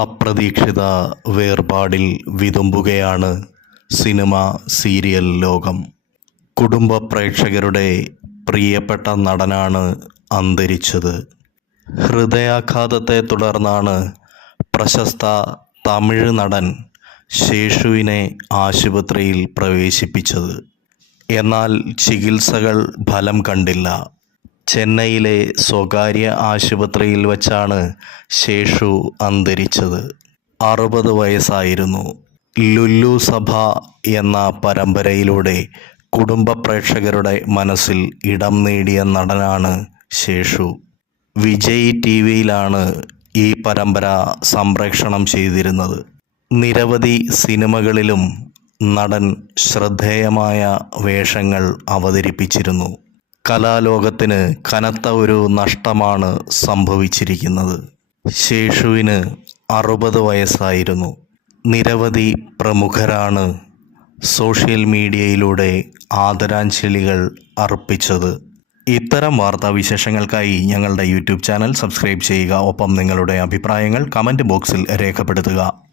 അപ്രതീക്ഷിത വേർപാടിൽ വിതുമ്പുകയാണ് cinema serial ലോകം. കുടുംബ പ്രേക്ഷകരുടെ പ്രിയപ്പെട്ട നടനാണ് അന്തരിച്ചത്. ഹൃദയാഘാതത്തെ തുടർന്നാണ് പ്രശസ്ത തമിഴ് നടൻ ശേഷുവിനെ ആശുപത്രിയിൽ പ്രവേശിപ്പിച്ചത്. എന്നാൽ ചികിത്സകൾ ഫലം കണ്ടില്ല. ചെന്നൈയിലെ സ്വകാര്യ ആശുപത്രിയിൽ വച്ചാണ് ശേഷു അന്തരിച്ചത്. 60 വയസ്സായിരുന്നു. ലുല്ലു സഭ എന്ന പരമ്പരയിലൂടെ കുടുംബ പ്രേക്ഷകരുടെ മനസ്സിൽ ഇടം നേടിയ നടനാണ് ശേഷു. വിജയ് ടിവിയിലാണ് ഈ പരമ്പര സംപ്രേഷണം ചെയ്തിരുന്നത്. നിരവധി സിനിമകളിലും നടൻ ശ്രദ്ധേയമായ വേഷങ്ങൾ അവതരിപ്പിച്ചിരുന്നു. കലാലോകത്തിന് കനത്ത ഒരു നഷ്ടമാണ് സംഭവിച്ചിരിക്കുന്നത്. ശേഷുവിന് 60 വയസ്സായിരുന്നു. നിരവധി പ്രമുഖരാണ് സോഷ്യൽ മീഡിയയിലൂടെ ആദരാഞ്ജലികൾ അർപ്പിച്ചത്. ഇത്തരം വാർത്താവിശേഷങ്ങൾക്കായി ഞങ്ങളുടെ യൂട്യൂബ് ചാനൽ സബ്സ്ക്രൈബ് ചെയ്യുക. ഒപ്പം നിങ്ങളുടെ അഭിപ്രായങ്ങൾ കമൻറ്റ് ബോക്സിൽ രേഖപ്പെടുത്തുക.